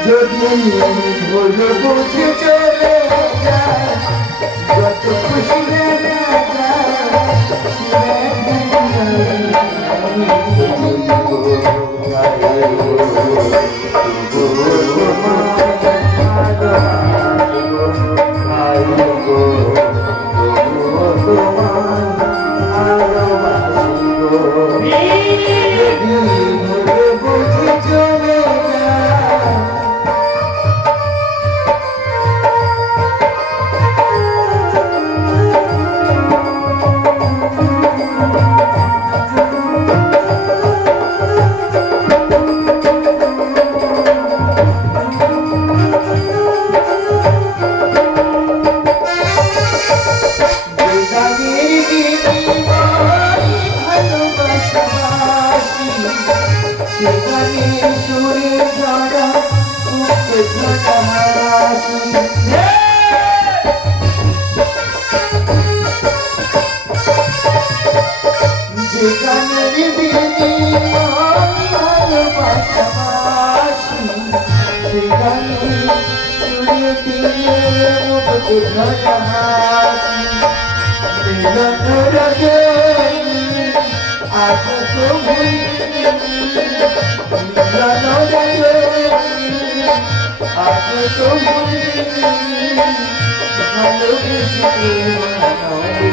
যদি ভুল বুঝে চলে যত খুশি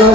I'm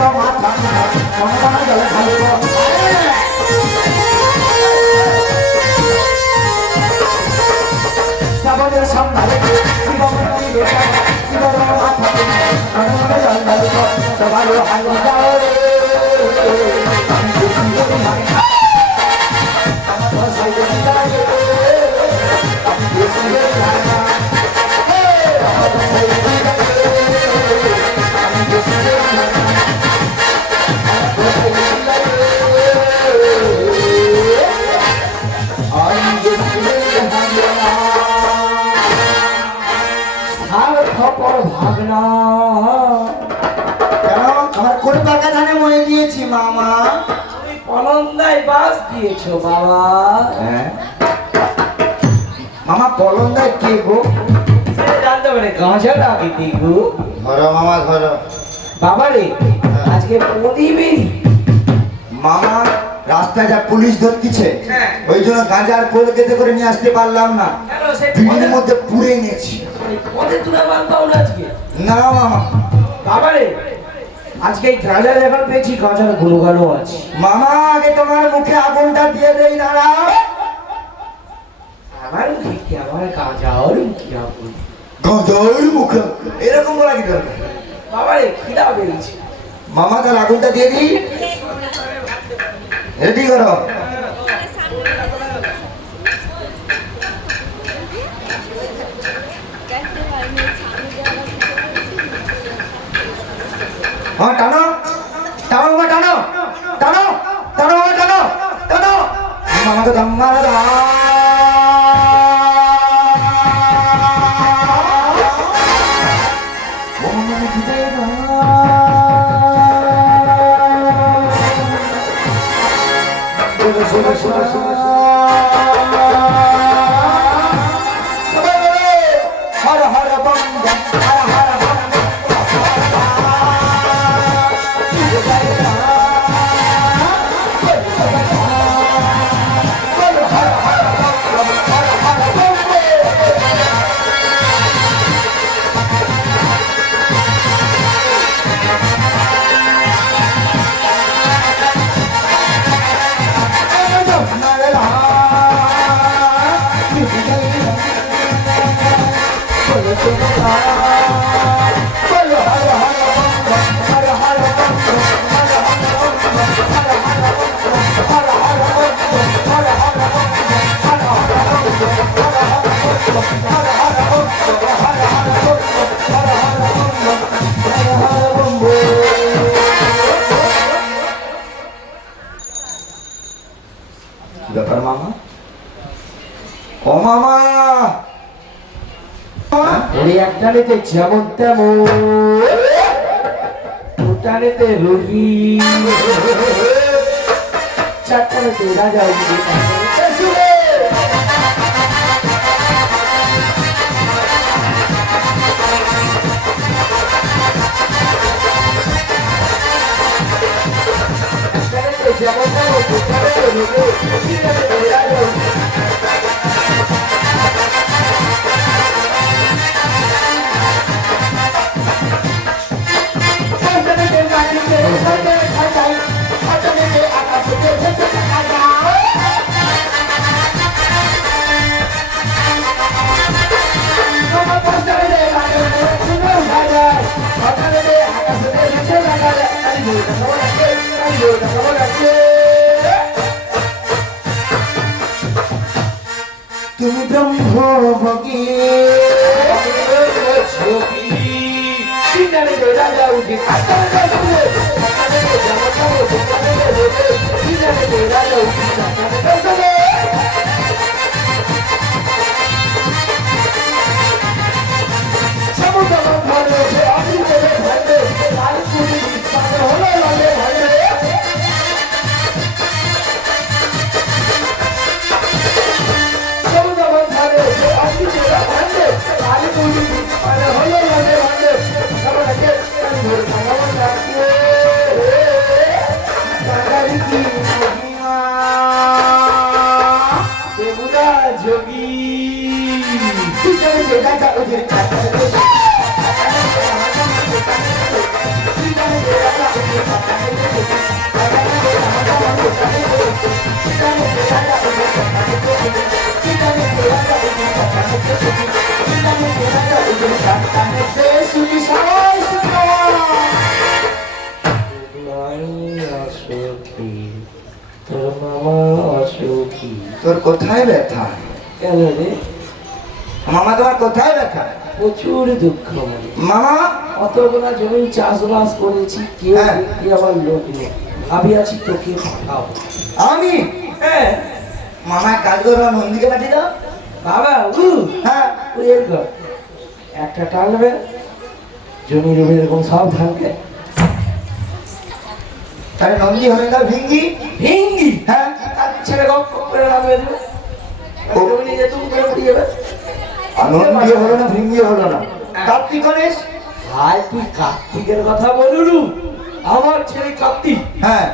মাথা মনে ঢালিব শ্রাবণের সন্ধ্যারে শিবমন্দিরে যাব শিবর মাথা মনে জল ঢালিব সবার হাঙ্গা যাও দিয়েছ বাবা। হ্যাঁ। মামা পলন্দায় কে গো? জানতে পারে গাঁজাটা দিদি গো ধরো মামা ধরো বাবা রে আজকে প্রদীপই মামা রাস্তায় যা পুলিশ ধরতিছে হ্যাঁ। ওই জন্য গাঁজার কোল কেটে করে নিয়ে আসতে পারলাম না। ভিড়ের মধ্যে পুড়ে নিয়েছি। না মামা। বাবা রে আজকে এই গাঁজা যখন পেয়েছি গাঁজার গালো আছে। মামা আগে তোমার মুখে আগুনটা দিয়ে দেই দাঁড়াও। আমার মুখে কি আমার গাঁজার মুখে আগুন। গাঁজার মুখে এরকম বলা কি দরকার? বাবা রে খিদা বেরিয়েছে মামা তার আগুনটা দিয়ে দিই। রেডি করো। হ্যাঁ টানো। টানো মামা টানো। টানো। টানো মামা টানো। টানো। মামাকে দাম মারা দাও ওই একটা নিতে যেমন তেমন দুটা নিতে রোগী চারটা নিতে রাজা যেমন তেমন দুটা নিতে রোগী। তোর কোথায় ব্যথা? কেন রে? মামা তোমার কোথায় ব্যথা? প্রচুর দুঃখ মামা? অতগুলা জমি চাষবাস করেছি কেউ হ্যাঁ। আমার লোক নেই। ভাবি আছি তোকে পাঠাও আমি? হ্যাঁ। মামা কাজ করো নন্দীকে পাঠিয়ে দাও। বাবা উ হ্যাঁ। একটা টানবে জমি এরকম সব থাকবে তাহলে নন্দী হয়ে দাও ভিঙ্গি? ভিঙ্গি? হ্যাঁ তার ছেলে গপ করে নামবে দেবে ও। জমি নিয়ে যেতুম করে উড়িয়ে যাবে। আর নন্দী হলো না ভিঙ্গি হলো না। কার্তিক গণেশ? ভাই তুই কার্তিকের কথা বলুলু আমার ছেলে কার্তিক। হ্যাঁ।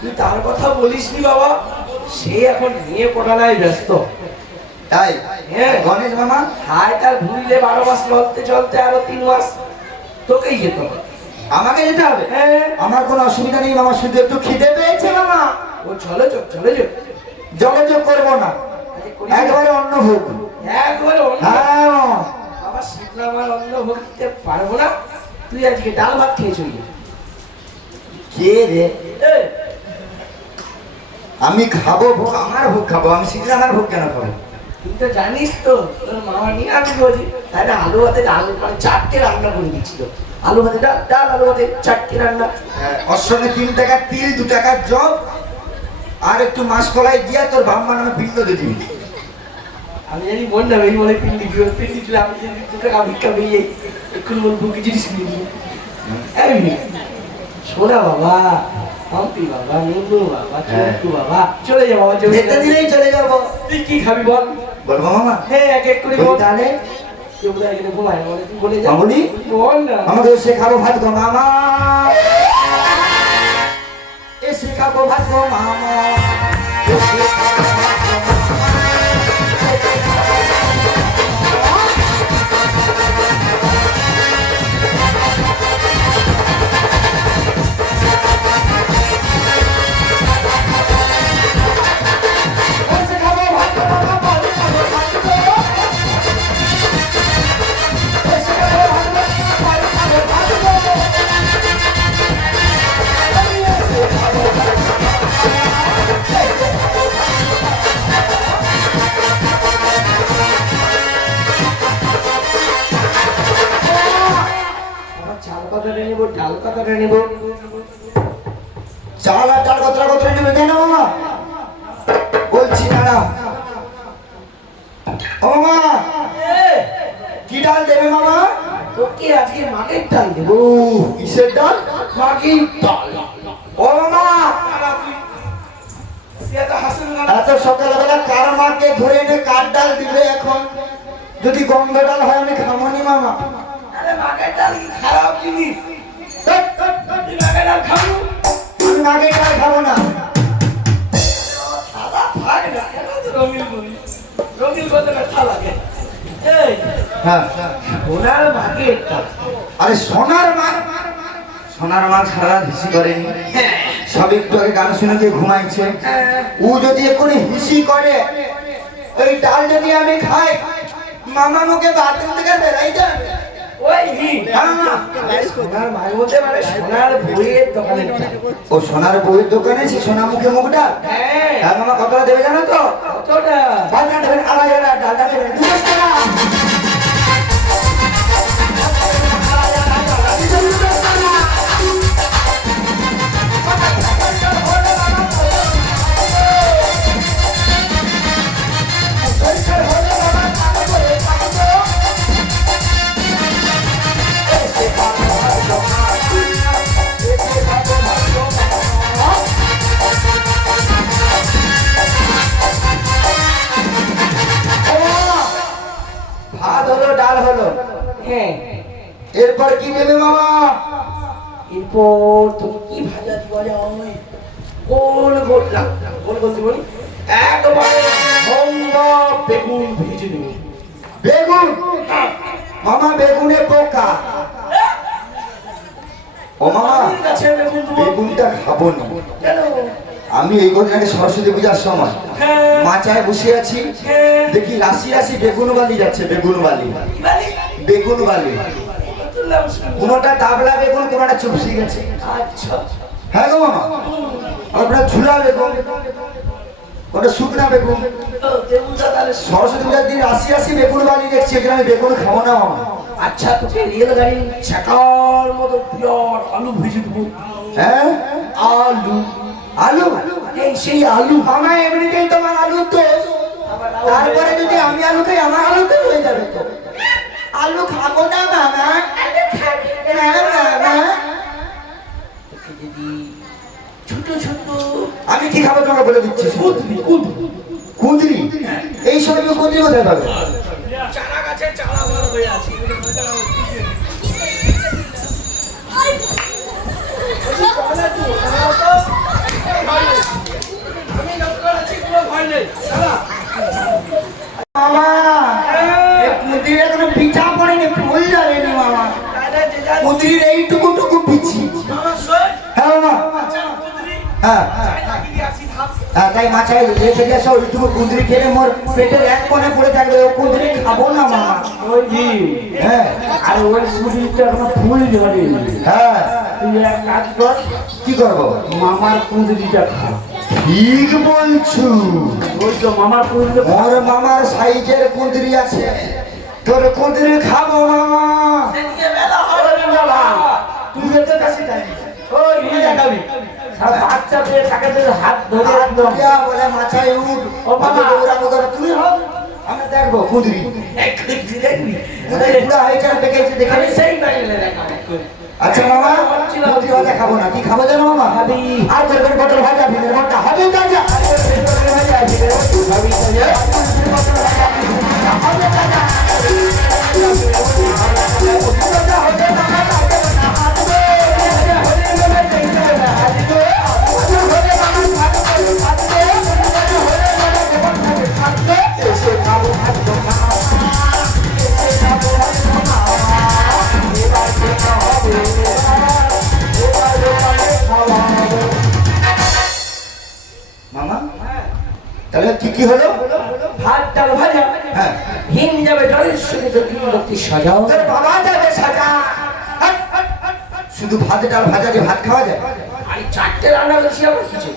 তুই তার কথা বলিসনি বাবা। সে এখন নিয়ে পড়ানায় ব্যস্ত। তাই? হ্যাঁ। গণেশ মামা? হায় তার ভুলিলে বারো মাস চলতে চলতে আরও তিন মাস। তোকেই যেতে হবে। আমাকে যেতে হবে? হ্যাঁ। আমার কোনো অসুবিধা নেই মামা শুধু একটু খিদে পেয়েছে মামা। ও চলে চোখ চলে চোখ যোগাযোগ করব না। একবারে অন্য ভোগ একবারে হ্যাঁ। বাবা শীতলা আমার অন্য ভক্তিতে পারব না। তুই আজকে ডাল ভাত খেয়ে চলি কে রে? আমি খাব ভোগ আমার ভোগ খাব। আমি শিখলে আমার ভোগ কেন খাব? তুই তো জানিস তো তোর মামা নিয়ে আমি বলি তাই না আলু ভাতে ডাল মানে চারটে রান্না করে দিচ্ছিল আলু ভাতে ডাল ডাল আলু ভাতে চারটে রান্না। ওর সঙ্গে তিন টাকার তিল দু টাকার জব আর একটু মাছ কলাই দিয়া তোর বাম্মা নামে পিণ্ড দিয়ে দিবি। আমি জানি মন না এই বলে পিন্ডি দিও পিন্ডি দিলে আমি যদি দু টাকা ভিক্ষা পেয়ে একটু বলব কি জিনিস দিবি এই শোনা বাবা হাম্পি বাবা নিন্দু বাবা হ্যাঁ। বাবা চলে যা বাবা চলে যেতে দিলেই চলে যাব। তুই কি খাবি বল? বলব মামা। হ্যাঁ এক এক করে বল। তাহলে আমাকে শেখাবো ভাত গো মামা। এ শেখাবো ভাত গো মামা আরে ডাল খারাপ জিনিস। ধ্যাৎ, ধ্যাৎ, ধ্যাৎ। তুই মাগের ডাল খাব। আমি ডাল খাব না। সাদা থাক না। রঙিন করি রঙিন করতে ব্যথা লাগে। এই হ্যাঁ। মাগের ডাল আরে সোনার মার সোনার মার সারা হিসি করেনি সব একটু আগে গান শুনে দিয়ে ঘুমাইছে। ও যদি এক্ষুনি হিসি করে ওই ডাল যদি আমি খাই। মামা মুখে বাথরুম থেকে বেরাই যাবে সোনার মানে বইয়ের দোকানে ও সোনার বইয়ের দোকানে সে সোনা মুখে মুখটা? হ্যাঁ। হ্যাঁ মামা কতটা দেবে জানো তো? কতটা? দেবেন আড়াই হাজার ডালটা দেবেন। দুশো টাকা এই আগে সরস্বতী পূজার সময়। মাচায় বসে আছি। দেখি রাশি রাশি বেগুন বালি যাচ্ছে বেগুন বালি। বেগুন বালি। কোনোটা তাবলা বেগুন কোনোটা চুপসি গেছে। আচ্ছা। হ্যাঁ গো মামা। আপনার ঝুলা বেগুন ওটা শুকনা বেগুন। সরস্বতী পূজার দিন আসি আসি বেগুন বাড়ি দেখছি এখানে আমি বেগুন খাব না মামা। আচ্ছা তোকে রেল গাড়ি ছাকার মতো পিওর আলু ভেজে দেবো। হ্যাঁ? আলু। আলু? এই সেই আলু। মামা এমনিতেই তোমার আলু তো তারপরে যদি আমি আলু খাই আমার আলু তো হয়ে যাবে তো। আলু খাব না ছোট ছোট আমি কি খাব তোমাকে বলে দিচ্ছি? কুদরি। কুদরি? এই সময় কুঁদরি কোথায় পাবে? চারা গাছে চারা বড় হয়ে আছে। মাথায় রেখে দিয়ে আসো ওইটুকু কুঁদরি খেলে মোর পেটের এক কোণে পড়ে থাকবে ও কুঁদরি খাব না মামা ওই জি হ্যাঁ। আর ওই ছুটিটা এখনও ফুল ধরে। হ্যাঁ। তুই এক কাজ কর কি করব? মামার কুঁদরিটা খা। ঠিক বলছু। ওই তো মামার কুঁদরি মোর মামার সাইজের কুঁদরি আছে তোর কুঁদরি খাব মামা সেদিকে বেলা হবে তুই যেতে কাছে তাই ওই নিয়ে যাবি আর বাচ্চা পেয়ে তাকে যদি হাত ধরে একদম বলে মাথায় উঠ ও বাবা। দৌড়াবো করে তুমি হও আমরা দেখব কুঁদরি। দেখবি। কুঁদরি পুরা হয়েছে দেখে আমি সেই বাইরে দেখা আচ্ছা মামা কুঁদরি ভাজা খাব না। কি খাব জানো মামা। আর তোর পটল ভাজা ভিমের ভর্তা হবে কি হলো? ভাত ডাল ভাজা। হ্যাঁ। হিম যাবে জলের সঙ্গে তো তিন লোকটি সাজাও। বাবা যাবে সাজা। হাট। শুধু ভাত ডাল ভাজা দিয়ে ভাত খাওয়া যায়? আর চারটে রান্না করছি আবার কিছু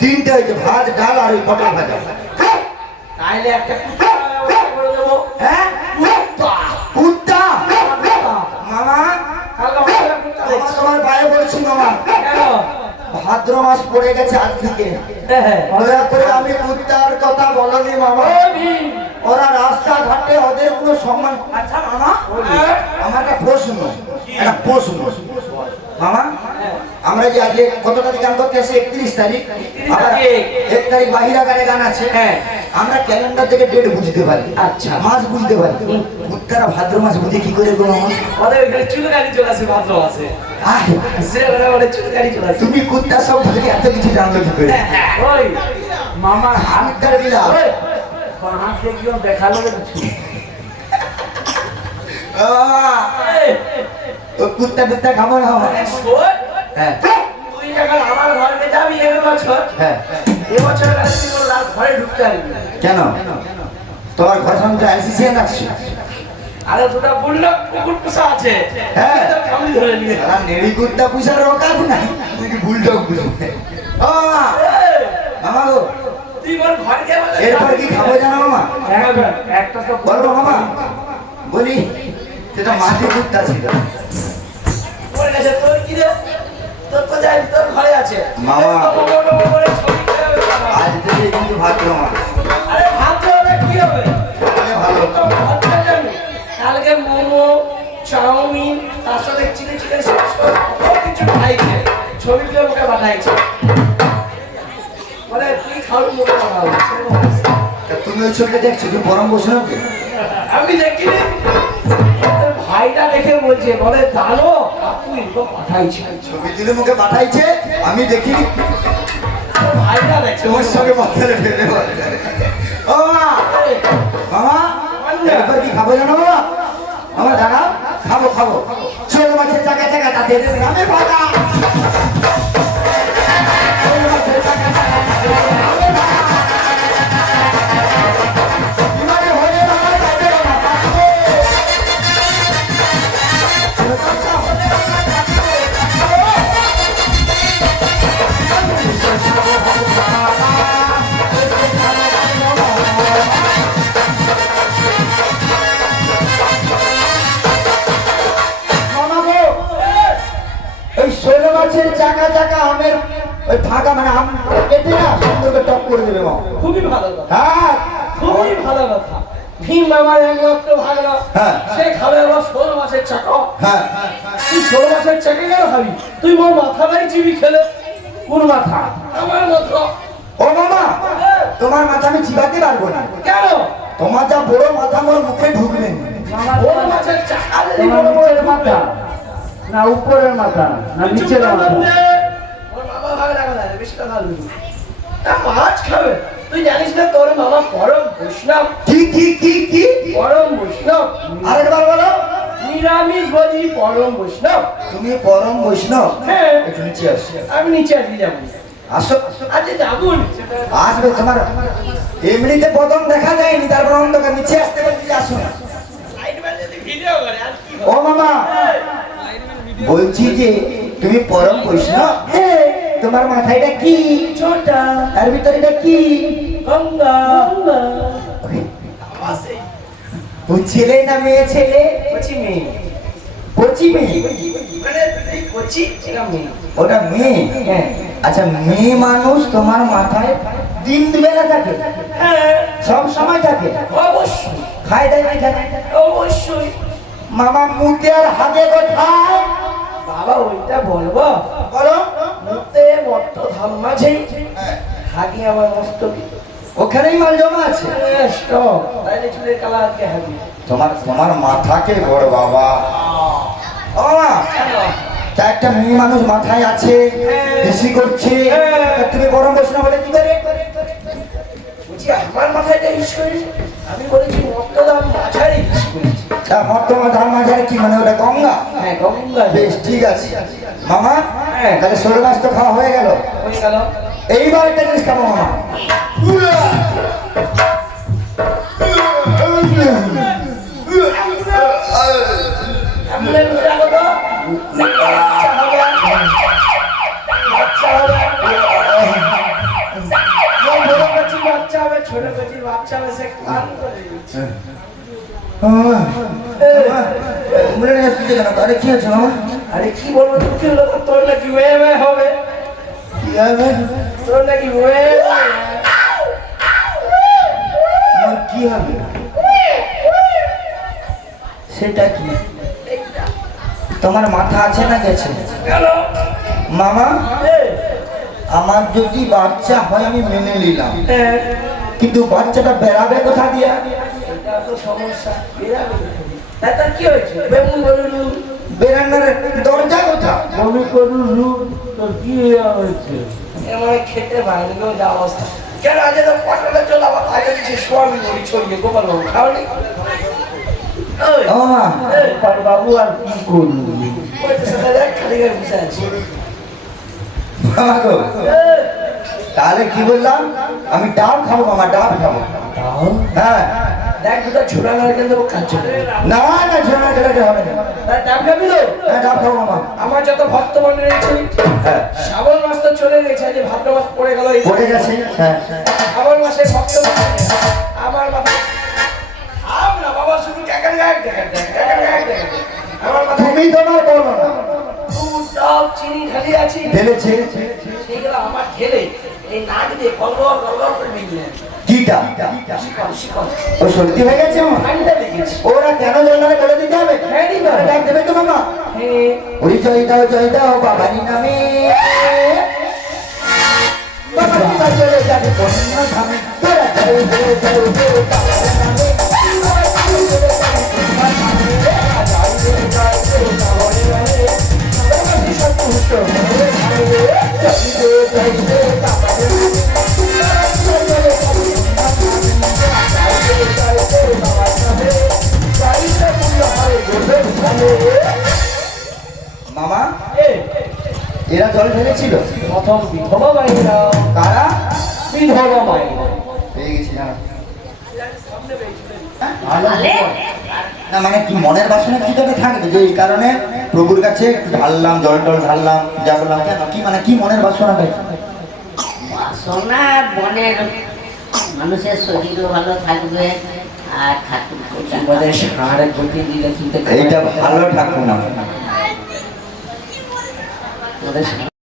তিনটে হয়েছে ভাত ডাল আর ওই পটল ভাজা। হ্যাঁ? তাইলে একটা কুত্তা করে দেবো। হ্যাঁ। কুত্তা। মামা? আমার। তোমার পায়ে বলছি মামা। ভাদ্র মাস পড়ে গেছে আজ থেকে হ্যাঁ। করে আমি বলনি মামা ওরা রাস্তাঘাটে ওদের কোনো সম্মান আচ্ছা মামা। হ্যাঁ? আমার একটা প্রশ্ন একটা প্রশ্ন। মামা আমরা যে আজকে কত তারিখ গান করতে আসি একত্রিশ তারিখ। আবার। এক তারিখ বাহিরাগারে গান আছে। হ্যাঁ। আমরা ক্যালেন্ডার থেকে ডেট বুঝতে পারি। আচ্ছা। মাস বুঝতে পারি। উত্তরা ভাদ্র মাস বুঝে কি করে গো মামা? ওদের চুলকানি চলে আসে ভাদ্র মাসে। বলে তুমি কুত্তা সব এত কিছু জানলো কি করে? মামার হাত তার দিলাম। হাত দেখাল কিছু। মামা, কুত্তা টুত্তা মামা হ্যাঁ। তুই যখন আমার ঘরে যাবি এ হ্যাঁ। এবছর কোনো রাত ঘরে ঢুকতে পারবি কেন? তোমার ঘর আসছে আরে দুটা বুল্ডক কুকুর পোষা আছে। হ্যাঁ। ধরে নিবে সারা নেড়ি কুত্তা পুষার নাই। তুই কি বুলডগ বুঝবে ও মামা গো তুই মোর ঘরে গিয়ে বলে? এরপর কি খাব জানো মামা? একটা একটা বলব মামা। বলি সেটা মাটি কুত্তা ছিল। তোর কি রে? তোর তো যাই তোর ঘরে আছে। মামা। ছবি আজ থেকে কিন্তু ভাদ্র মাস আরে ভাবতে কি হবে? তাহলে ভালো তো ভাবতে জানি। কালকে মোমো চাউমিন তার সাথে চিলি চিকেন সস কত কিছু খাইছে। ছবিগুলো মুখে পাঠাইছে। বলে তুমি ওই ছবিটা দেখছ? তুমি বরং বসে নাকি আমি দেখিনি। ভাইটা দেখে বলছে বলে জানো কাকু এগুলো পাঠাইছে। ছবি তুলে মুখে পাঠাইছে আমি দেখি ভাইটা দেখছে তোমার সঙ্গে মাথায় ফেলে এরপর কি খাব জানো মামা দাঁড়াও খাব খাব। ছোট মাছের চাকা চাকা তাতে। গ্রামে ভাগা চাকা চাকা আমের ওই ফাঁকা মানে আম কেটে না সুন্দর করে টপ করে দেবে মা। খুবই ভালো কথা। হ্যাঁ। খুবই ভালো কথা। ভীম আমার একমাত্র ভাগনা হ্যাঁ। সে খাবে আবার ষোলো মাসের চাকা। হ্যাঁ। তুই ষোলো মাসের চাকা কেন খাবি? তুই মোর মাথাটাই চিবি খেলে। কোন মাথা? আমার মাথা। ও মামা তোমার মাথা আমি চিবাতে পারব না। কেন? তোমার যা বড় মাথা মোর মুখে ঢুকবে। না। ষোলো চাকা বড় বড় মাথা। না উপরের মাথা না নিচের মাথা। ওর মামা ভাগে লাগা লাগে, বেশি কথা বলবি তা মাছ খাবে। তুই জানিস না তোর মামা পরম বৈষ্ণব? কি কি কি কি? পরম বৈষ্ণব। আরেকবার বলো। নিরামিষ ভোজি পরম বৈষ্ণব। তুমি পরম বৈষ্ণব? হ্যাঁ। একটু নিচে আসো। আমি নিচে আজকে যাব। আসো। আজকে যাবুন আসবে তোমার। এমনিতে প্রথম দেখা যায়নি তারপর অন্ধকার নিচে আসতে বলছি আসো না। ভিডিও আর কি ও মামা। বলছি যে তুমি পরম বৈষ্ণব? তোমার মাথায়টা কি? ছোটা। তার ভিতরে এটা কি? গঙ্গা। ও ছেলে না মেয়ে ছেলে? কচি মেয়ে। কচি মেয়ে? মানে কচি এটা মেয়ে। ওটা মেয়ে? হ্যাঁ। আচ্ছা মেয়ে মানুষ তোমার মাথায় দিন বেলা থাকে? হ্যাঁ। সব সময় থাকে? অবশ্যই। খায় দেয় অবশ্যই। মামা মুখে আর হাতে কোথায় বাবা ওইটা বলব? বলো মুতে মত্ত ধাম মাঝে হাগি আমার মস্ত ওখানেই মাল জমা আছে। স্টপ তাইলে চুলের কালা আজকে হাগি তোমার তোমার মাথাকে বড় বাবা। তা একটা মেয়ে মানুষ মাথায় আছে বেশি করছে। তা তুমি গরম বসে না বলে কি করে? বলছি আমার মাথায় এটা ইস করেছে আমি বলেছি মত্ত ধাম মাঝারে ইস করেছি ধান মাঝারে কি মানে ওটা হ্যাঁ গঙ্গা? বেশ ঠিক আছে। মামা হ্যাঁ। তাহলে ষোলো মাস তো খাওয়া হয়ে গেল। হয়ে এইবার একটা জিনিস খাব মামা। ছোট কচির বাচ্চা সে কান করে দিচ্ছে আরে কি আছে মামা? আরে কি বলব দুঃখের কথা তোর নাকি ওয়ে ওয়ে হবে। কি হবে তোর নাকি ওয়ে আমার কি হবে? সেটা কি? তোমার মাথা আছে না গেছে? মামা আমার যদি বাচ্চা হয় আমি মেনে নিলাম। কিন্তু বাচ্চাটা বেড়াবে কোথা দিয়ে? সমস্যা তার কি হয়েছে? বেমুন বলুন। বেরান্নার দরজা কোথা মনে করুন তোর কি হয়েছে? আমার খেতে ভাঙলেও যা অবস্থা। কেন আজ তো পটলের আবার আগে দিচ্ছে সোয়াবিন বড়ি ছড়িয়ে গোপাল বাবু বাবু আর কি করবি? তাহলে কি বললাম? আমি ডাব খাব মামা ডাব খাব। হ্যাঁ। দেখ দুটো ছোড়া নারকেল দেবো খাচ্ছ না না ঝোনা খেলাতে হবে না তার ডাব খাবি তো হ্যাঁ ডাব খাব মামা আমার যত ভক্ত মনে রয়েছে হ্যাঁ শ্রাবণ মাস তো চলে গেছে আজ ভাদ্র মাস পড়ে গেল পড়ে গেছে হ্যাঁ শ্রাবণ মাসে ভক্ত আমার বাবা আম না বাবা শুধু ক্যাকার গায়ক দেখা দেয় ক্যাকার গায়ক দেখা আমার মাথায় তুমি তোমার বলো না দুধ ডাব চিনি ঢালি আছে ঢেলেছে আমার ঢেলে এই নাক দিয়ে গলগল গলগল করে বেরিয়ে শিকল ও সর্দি হয়ে গেছে ওরা কেন বলে দিতে হবে? ডাক দেবে তো মামা ওই জয় দাও বাবা বাবার নামে। বাবা কি জল ঢেলেছিল প্রথম বিধবা মাইনা কারা? বিধবা পেয়ে গেছি জানো না মানে কি মনের বাসনে কি তোকে থাকবে যে এই কারণে প্রভুর কাছে ঢাললাম জল টল ঢাললাম যা বললাম কেন? কি মানে কি মনের বাসনা ভাই? সোনা বনের মানুষের শরীরও ভালো থাকবে আর ঠাকুর আমাদের সার গতি দিলে কিন্তু এইটা ভালো ঠাকুমা তোমাদের